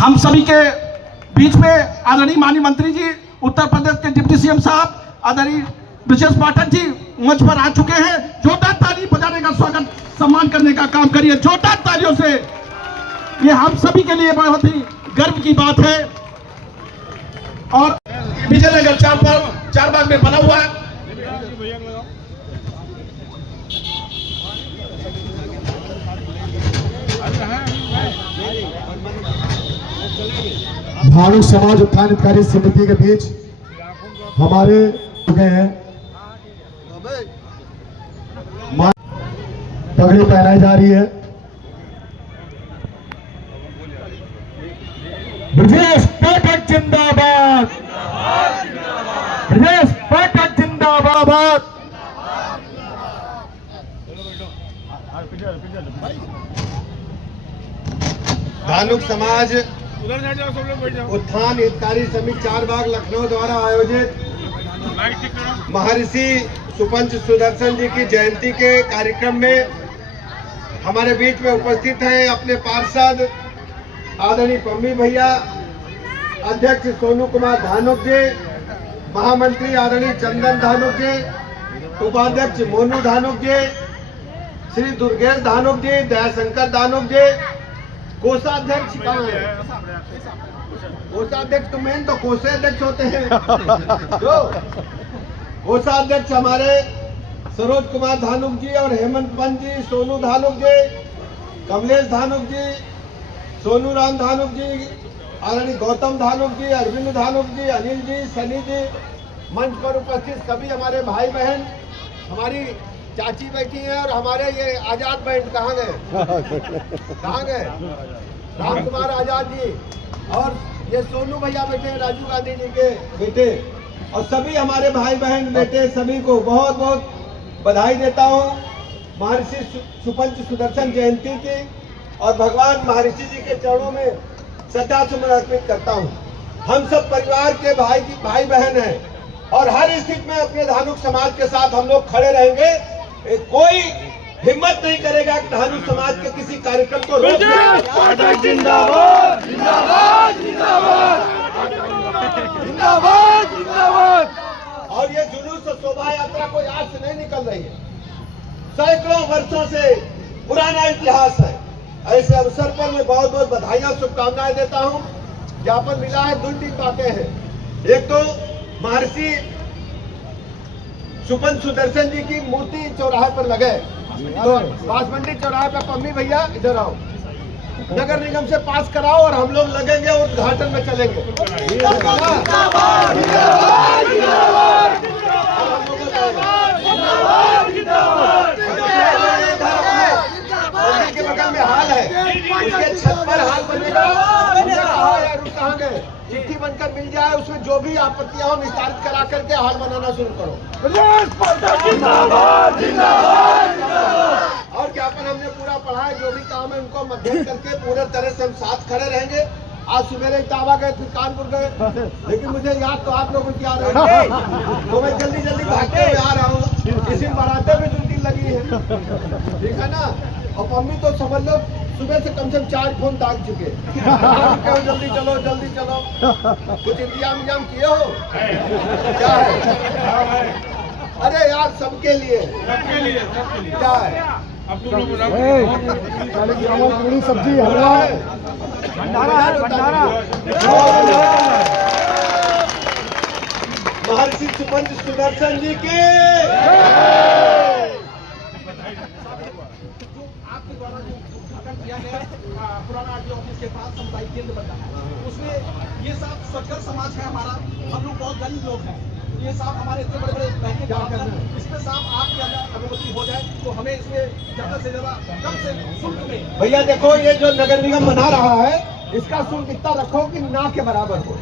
हम सभी के बीच में आदरणीय माननीय मंत्री जी, उत्तर प्रदेश के डिप्टी सीएम साहब आदरणीय ब्रजेश पाठक जी मंच पर आ चुके हैं। जोरदार ताली बजाने का स्वागत सम्मान करने का काम करिए जोरदार तालियों से। ये हम सभी के लिए बहुत ही गर्व की बात है। और विजयनगर चारबाग में बना हुआ है। भानु समाज उत्थान हितकारी समिति के बीच हमारे गए हैं, पगड़ी पहनाई जा रही है। ब्रजेश पाठक जिंदाबाद, ब्रजेश पाठक जिंदाबाद। धानुक समाज उत्थान हितकारी समिति चारबाग लखनऊ द्वारा आयोजित महर्षि सुपंच सुदर्शन जी की जयंती के कार्यक्रम में हमारे बीच में उपस्थित हैं अपने पार्षद आदरणीय पम्मी भैया, अध्यक्ष सोनू कुमार धानुक जी, महामंत्री आदरणीय चंदन धानुक जी, उपाध्यक्ष मोनू धानुक जी, श्री दुर्गेश धानुक जी, दयाशंकर धानुक जी, कोषाध्यक्ष कहाँ है? कोषाध्यक्ष तो मेन तो कोषाध्यक्ष होते हैं। जो कोषाध्यक्ष हमारे सरोज कुमार धानुक जी और हेमंत पंत जी, सोनू धानुक जी, कमलेश धानुक जी, सोनू राम धानुक जी, आदरणीय गौतम धानुक जी, अरविंद धानुक जी, अनिल जी, सनी जी, मंच पर उपस्थित सभी हमारे भाई बहन, हमारी चाची बैठी हैं और हमारे ये आजाद बैंड कहाँ गए? कहाँ गए? राम कुमार आजाद जी और ये सोनू भैया बैठे हैं, राजीव गांधी जी के बेटे, और सभी हमारे भाई बहन बेटे सभी को बहुत बहुत बधाई देता हूँ महर्षि सुपंच सुदर्शन जयंती की, और भगवान महर्षि जी के चरणों में श्रद्धासुमन अर्पित करता हूँ। हम सब परिवार के भाई बहन हैं और हर स्थिति में अपने धानुक समाज के साथ हम लोग खड़े रहेंगे। कोई हिम्मत नहीं करेगा कि धानुक समाज के किसी कार्यक्रम को रोक दे। जिंदाबाद जिंदाबाद जिंदाबाद जिंदाबाद जिंदाबाद। और ये जुलूस और शोभा यात्रा कोई आज से नहीं निकल रही है, सैकड़ों वर्षों से पुराना इतिहास है। ऐसे अवसर पर मैं बहुत बहुत बधाइयां शुभकामनाएं देता हूं। ज्ञापन मिला है, 2 बातें हैं। एक तो महर्षि सुपंच सुदर्शन जी की मूर्ति चौराहे पर लगे, तो बांसमंडी चौराहे पर पम्मी भैया इधर आओ, नगर निगम से पास कराओ और हम लोग लगेंगे और उद्घाटन में चलेंगे। के बगल में हाल है, उसके छत पर हाल बनेगा। कहाँ गए? चिट्ठी बनकर मिल जाए, उसमें जो भी आपत्तियां हो निस्तारित करा करके हाल बनाना शुरू करो। और ज्ञापन हमने पूरा पढ़ा है, जो भी काम है उनको मध्यम करके पूरे तरह से हम साथ खड़े रहेंगे। आज सुबह इटावा गए, फिर कानपुर गए, लेकिन मुझे याद तो आप लोगों की आ रही है, तो मैं जल्दी जल्दी भागते हुए आ रहा हूँ। इसी बाराते में 2 दिन लगी है, ठीक है ना। और मम्मी तो समझ लो सुबह से कम से कम 4 फोन दाग चुके। जल्दी चलो जल्दी चलो। कुछ इंतजाम किए हो? क्या है? अरे यार सबके लिए क्या है? पूरी सब्जी हलवा है, महर्षि सुपंच सुदर्शन जी की। पुराना आरटीओ ऑफिस के पास सामुदायिक केंद्र बन रहा है, उसमें ये सब सचकर समाज है हमारा, हम लोग बहुत गरीब लोग हैं। ये साहब हमारे इतने बड़े बड़े बैंक इसमें साहब आपकी अगर अनुमति हो जाए तो हमें इसमें ज्यादा से ज्यादा कम से शुल्क में। भैया देखो, ये जो नगर निगम बना रहा है इसका शुल्क इतना रखो कि ना के बराबर हो,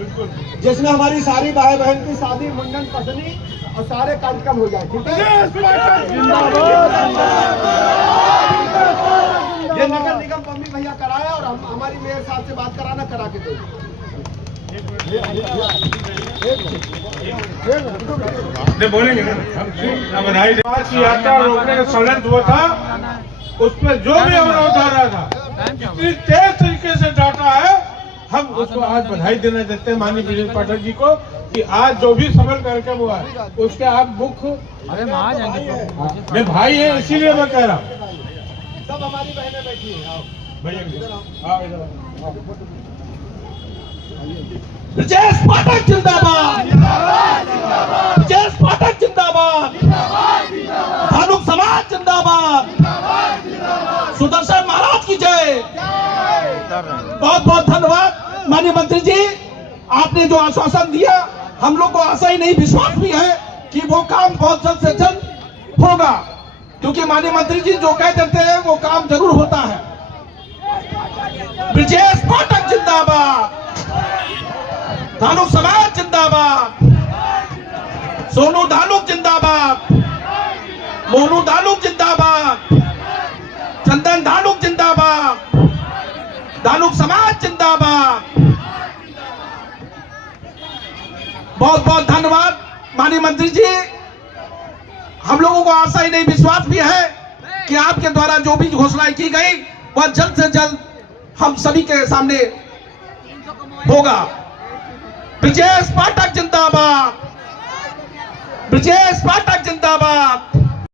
जिसमें हमारी सारी भाई बहन की शादी, मुंडन, पसनी और सारे कार्यक्रम हो जाए। ठीक है, ये नगर निगम पम्मी भैया कराया और हम हमारी मेयर साहब से बात कराना, करा के दो। बोलेंगे ना, बधाई की यात्रा रोकने का षड्यंत्र हुआ था, उसमें जो भी हमने उतारा था, इतनी तेज तरीके से डांटा है हम उसको आज बधाई देना चाहते हैं माननीय ब्रजेश पाठक जी को कि आज जो भी सफल कार्यक्रम हुआ है उसके आप मुख्य मैं भाई है, इसीलिए मैं कह रहा हूँ। सब हमारी बहनें बैठी हैं, आओ। भैया इधर आओ। ब्रजेश पाठक जिंदाबाद, ब्रजेश पाठक जिंदाबाद, भानुक समाज जिंदाबाद, सुदर्शन महाराज की जय। बहुत बहुत धन्यवाद माननीय मंत्री जी, आपने जो आश्वासन दिया हम लोग को आशा ही नहीं विश्वास भी है कि वो काम बहुत जल्द से जल्द होगा, क्योंकि माननीय मंत्री जी जो कह देते हैं वो काम जरूर होता है। ब्रजेश पाठक जिंदाबाद, धानुक समाज जिंदाबाद, सोनू धानुक जिंदाबाद, मोनू धानुक जिंदाबाद, चंदन धानुक जिंदाबाद, धानुक समाज जिंदाबाद। बहुत बहुत धन्यवाद माननीय मंत्री जी, हम लोगों को आशा ही नहीं विश्वास भी है कि आपके द्वारा जो भी घोषणाएं की गई वह जल्द से जल्द हम सभी के सामने होगा। ब्रजेश पाठक जिंदाबाद, ब्रजेश पाठक जिंदाबाद।